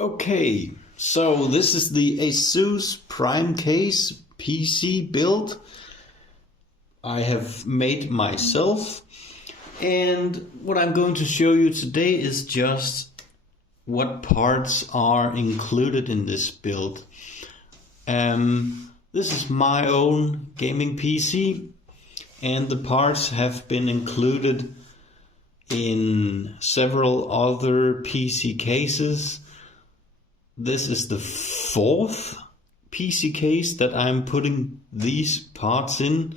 Okay, so this is the ASUS Prime Case PC build I have made myself, and what I'm going to show you today is just what parts are included in this build. This is my own gaming PC, and the parts have been included in several other PC cases. This is the fourth PC case that I'm putting these parts in,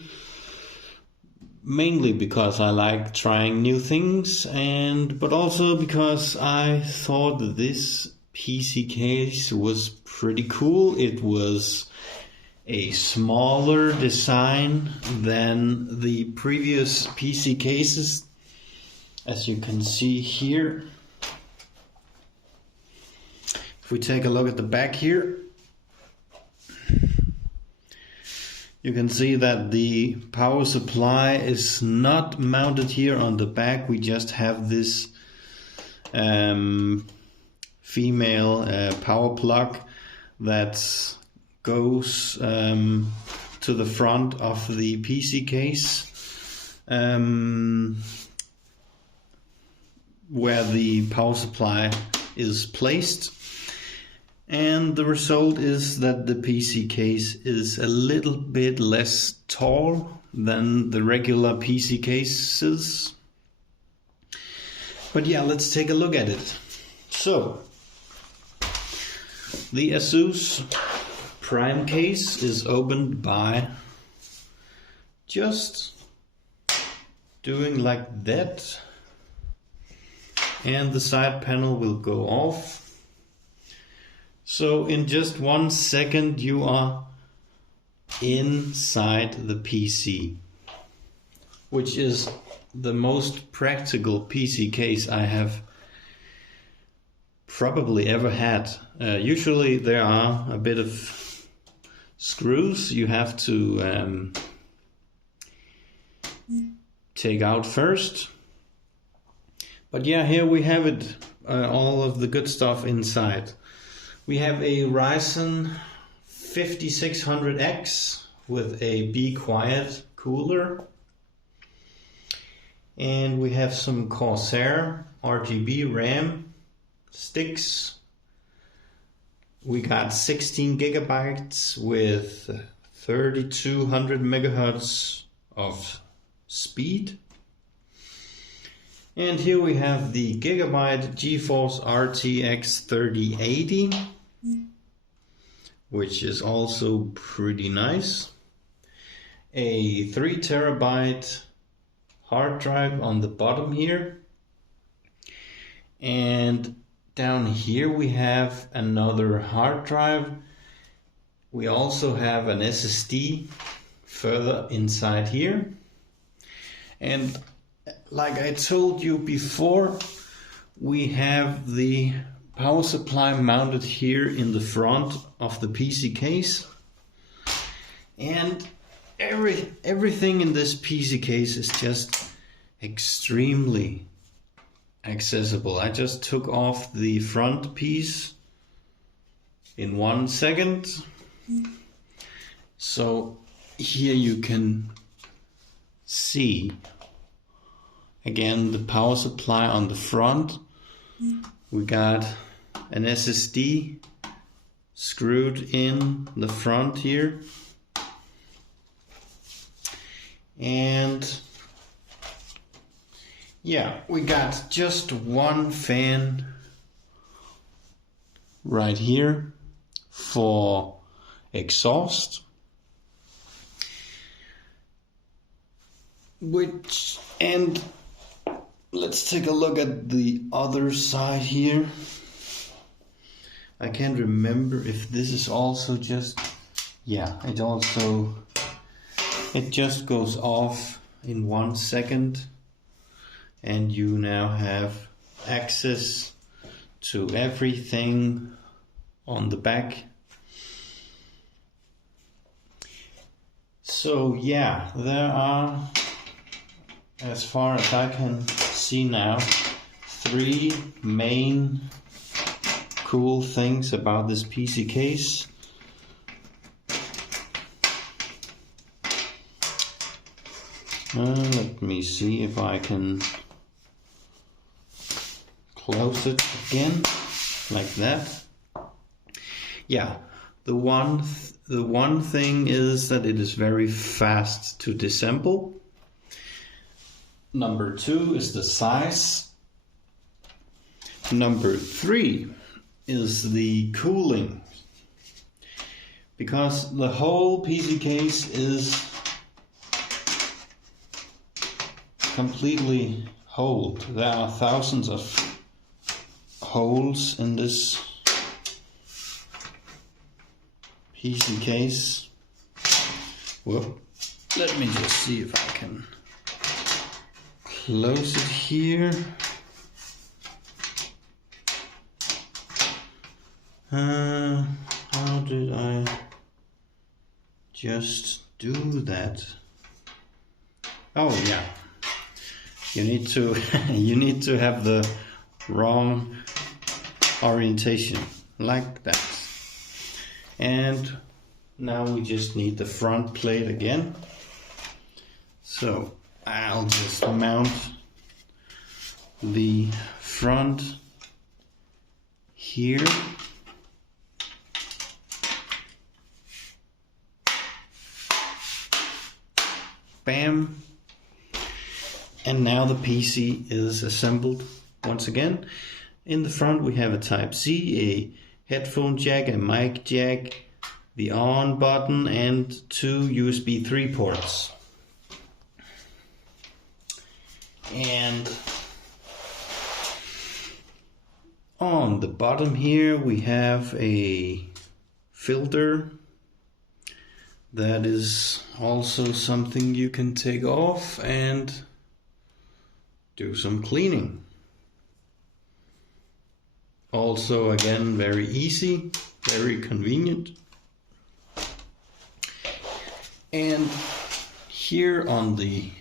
mainly because I like trying new things, but also because I thought that this PC case was pretty cool. It was a smaller design than the previous PC cases, as you can see here. If we take a look at the back here, you can see that the power supply is not mounted here on the back. We just have this female power plug that goes to the front of the PC case, where the power supply is placed. And the result is that the PC case is a little bit less tall than the regular PC cases. But yeah, let's take a look at it. So, the ASUS Prime case is opened by just doing like that, and the side panel will go off. So in just 1 second you are inside the PC, which is the most practical PC case I have probably ever had. Usually there are a bit of screws you have to take out first. But yeah, here we have it, all of the good stuff inside. We have a Ryzen 5600X with a Be Quiet cooler. And we have some Corsair RGB RAM sticks. We got 16 gigabytes with 3200 megahertz of speed. And here we have the Gigabyte GeForce RTX 3080, which is also pretty nice. A 3 terabyte hard drive on the bottom here. And down here we have another hard drive. We also have an SSD further inside here. And like I told you before, we have the power supply mounted here in the front of the PC case, and everything in this PC case is just extremely accessible. I just took off the front piece in 1 second. So here you can see again the power supply on the front. We got an SSD screwed in the front here, and yeah, we got just one fan right here for exhaust, and let's take a look at the other side here. I can't remember if this is also just, yeah, it just goes off in 1 second, and you now have access to everything on the back. So yeah, there are, as far as I can see now, 3 main cool things about this PC case. Let me see if I can close it again, like that. Yeah, the one thing is that it is very fast to disassemble. Number 2 is the size. Number 3 is the cooling, because the whole PC case is completely holed. There are thousands of holes in this PC case. Whoop. Let me just see if I can close it here. How did I just do that? Oh yeah, you need to you need to have the wrong orientation, like that. And now we just need the front plate again. So I'll just mount the front here. Bam. And now the PC is assembled once again. In the front we have a Type-C, a headphone jack, a mic jack, the on button, and 2 USB 3 ports. And on the bottom here we have a filter. That is also something you can take off and do some cleaning. Also, again, very easy, very convenient. And here on the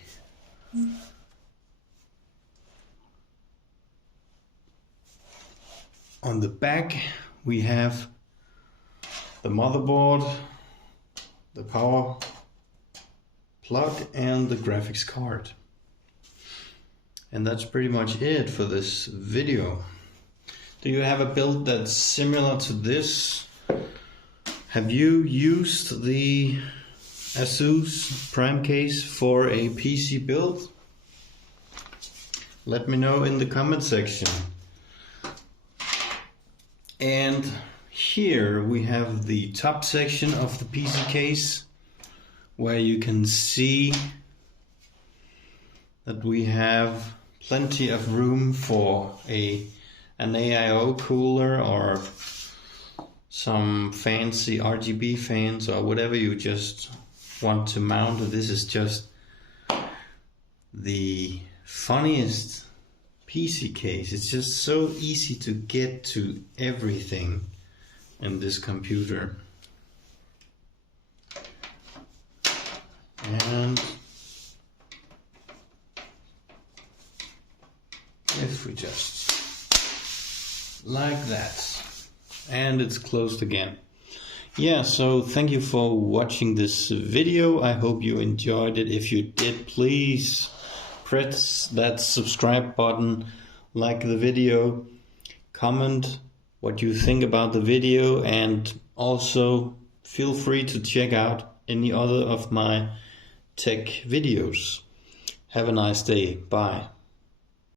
back we have the motherboard, the power plug, and the graphics card. And that's pretty much it for this video. Do you have a build that's similar to this? Have you used the ASUS Prime case for a PC build? Let me know in the comment section. And here we have the top section of the PC case, where you can see that we have plenty of room for an AIO cooler or some fancy RGB fans or whatever you just want to mount. This is just the funniest PC case. It's just so easy to get to everything in this computer. And if we just like that, and it's closed again. Yeah, so thank you for watching this video. I hope you enjoyed it. If you did, please press that subscribe button, like the video, comment what you think about the video, and also feel free to check out any other of my tech videos. Have a nice day. Bye.